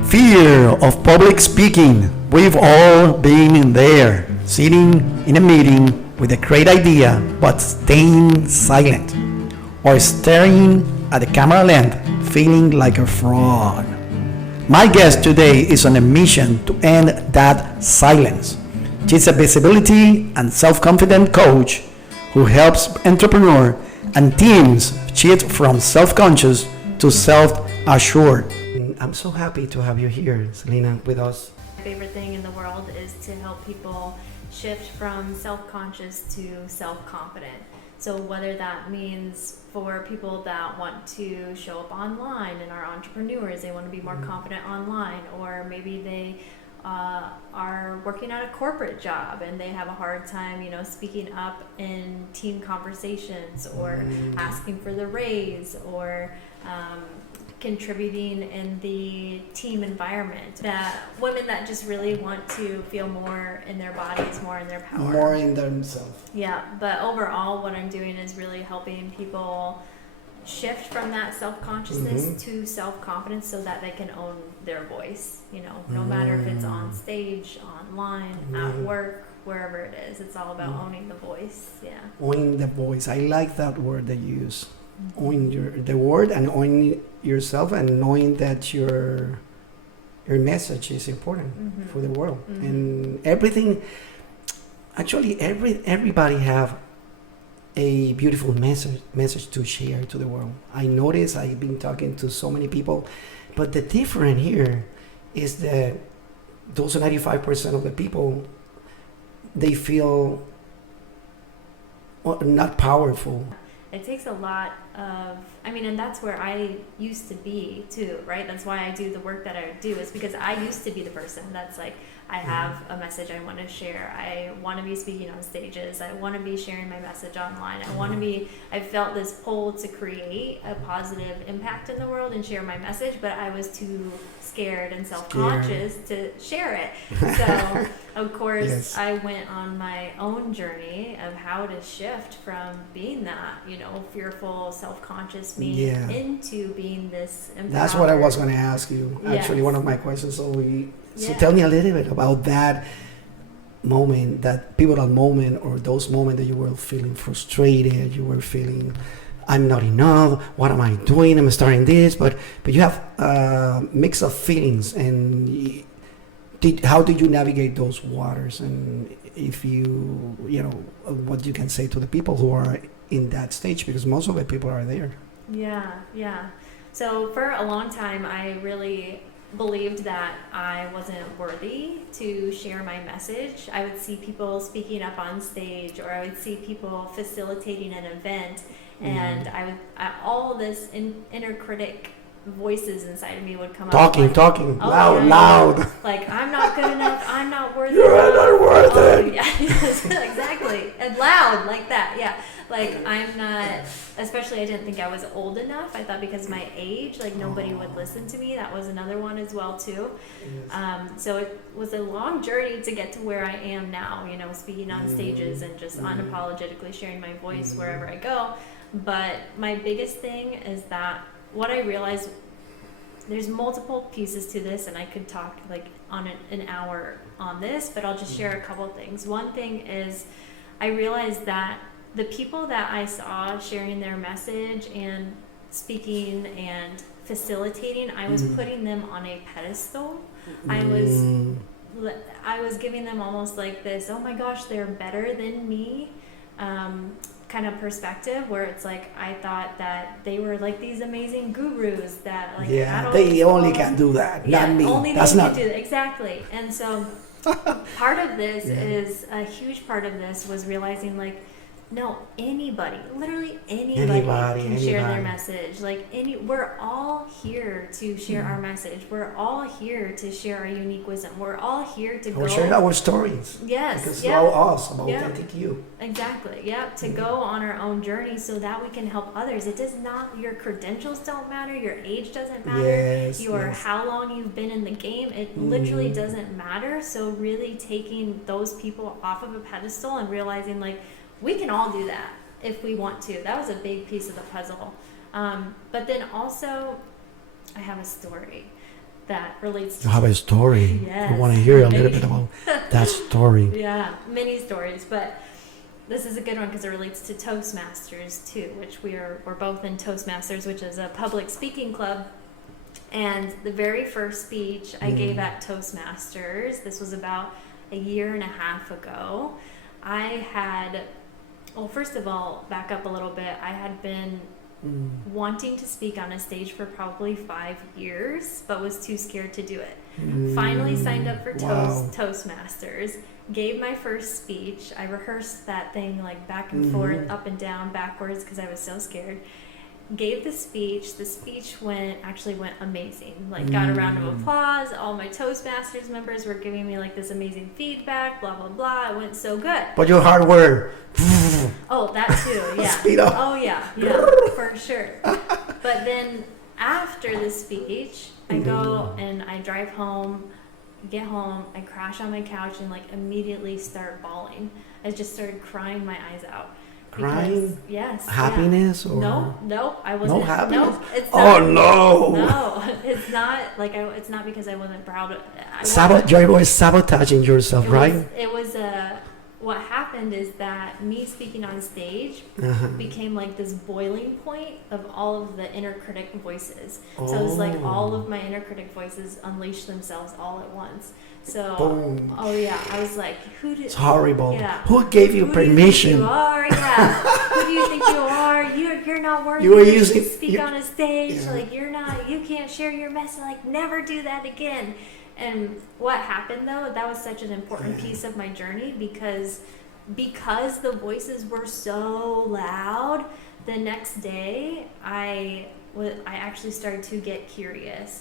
Fear of public speaking. We've all been in there, sitting in a meeting with a great idea but staying silent, or staring at the camera lens, feeling like a fraud. My guest today is on a mission to end that silence. She's a visibility and self-confident coach who helps entrepreneurs and teams shift from self-conscious to self-assured. I'm so happy to have you here, Selena, with us. My favorite thing in the world is to help people shift from self-conscious to self-confident. So whether that means for people that want to show up online and are entrepreneurs, they want to be more confident online, or maybe they are working at a corporate job and they have a hard time, speaking up in team conversations, or asking for the raise, or contributing in the team environment. That women that just really want to feel more in their bodies, more in their power. More in themselves. Yeah, but overall what I'm doing is really helping people shift from that self-consciousness to self-confidence so that they can own their voice, no matter if it's on stage, online, at work, wherever it is. It's all about owning the voice. Yeah. Owning the voice. I like that word that you use. Owning the word and owning yourself, and knowing that your message is important for the world. And everything, actually everybody have a beautiful message to share to the world. I notice I've been talking to so many people, but the difference here is that those 95% of the people, they feel not powerful. It takes a lot of, and that's where I used to be too, right? That's why I do the work that I do, is because I used to be the person that's like, I have a message I want to share. I want to be speaking on stages. I want to be sharing my message online. I felt this pull to create a positive impact in the world and share my message, but I was too scared and self-conscious to share it. So, of course, I went on my own journey of how to shift from being that, fearful, self-conscious me into being this empowered. That's what I was going to ask you. Actually, one of my questions. So tell me a little bit about that moment, that pivotal moment, or those moments that you were feeling frustrated, you were feeling, I'm not enough, what am I doing, I'm starting this, but you have a mix of feelings, and how did you navigate those waters? And if what you can say to the people who are in that stage, because most of the people are there. Yeah. So for a long time, I really believed that I wasn't worthy to share my message. I would see people speaking up on stage, or I would see people facilitating an event, and all this inner critic voices inside of me would come talking loud. Like, I'm not good enough, I'm not worthy. You're not worth it. Yeah, yes, exactly. And loud like that, yeah. Like, I'm not, especially I didn't think I was old enough. I thought because of my age, like, nobody would listen to me. That was another one as well, too. So it was a long journey to get to where I am now, speaking on stages and just unapologetically sharing my voice wherever I go. But my biggest thing is that what I realized, there's multiple pieces to this, and I could talk like on an hour on this, but I'll just share a couple things. One thing is, I realized that the people that I saw sharing their message and speaking and facilitating, I was putting them on a pedestal. I was giving them almost like this, oh my gosh, they're better than me, kind of perspective, where it's like I thought that they were like these amazing gurus that like they only can do that, not me. Only That's they not can do that. Exactly. And so part of this is a huge part of this was realizing, like, no, literally anybody can share their message. Like, we're all here to share our message. We're all here to share our unique wisdom. We're all here to go share our stories. Yes. Because it's about us, about authentic you. Exactly. Yeah. To go on our own journey so that we can help others. It does not. Your credentials don't matter. Your age doesn't matter. How long you've been in the game. It literally doesn't matter. So really taking those people off of a pedestal and realizing, like, we can all do that if we want to. That was a big piece of the puzzle. But then also, I have a story. that relates to You have a story. Yes. I want to hear a little bit about that story. yeah, many stories, but this is a good one because it relates to Toastmasters too, which we're both in Toastmasters, which is a public speaking club. And the very first speech I gave at Toastmasters, this was about a year and a half ago. Well, first of all, back up a little bit. I had been wanting to speak on a stage for probably 5 years, but was too scared to do it. Finally signed up for Toastmasters, gave my first speech. I rehearsed that thing like back and forth, up and down, backwards, because I was so scared. Gave the speech. The speech went amazing. Like, got a round of applause. All my Toastmasters members were giving me like this amazing feedback. Blah blah blah. It went so good. But your hard work. Oh, that too. Yeah. Speed up. Oh yeah, for sure. But then after the speech, I go and I drive home. Get home. I crash on my couch and like immediately start bawling. I just started crying my eyes out. Crying? Yes. Happiness? Yeah. Or No, I wasn't. no happiness? No, it's not. Oh no! No, it's not like it's not because I wasn't proud. You're always sabotaging yourself, right? It was what happened is that me speaking on stage became like this boiling point of all of the inner critic voices. So it was like all of my inner critic voices unleashed themselves all at once. So, Boom. oh yeah, I was like, It's horrible. Yeah. Who gave you permission? Who do you think you are? Yeah. Who do you think you are? You're not worthy You were to using- speak on a stage. Yeah. Like you can't share your message. Like never do that again. And what happened though, that was such an important piece of my journey because the voices were so loud. The next day, I actually started to get curious.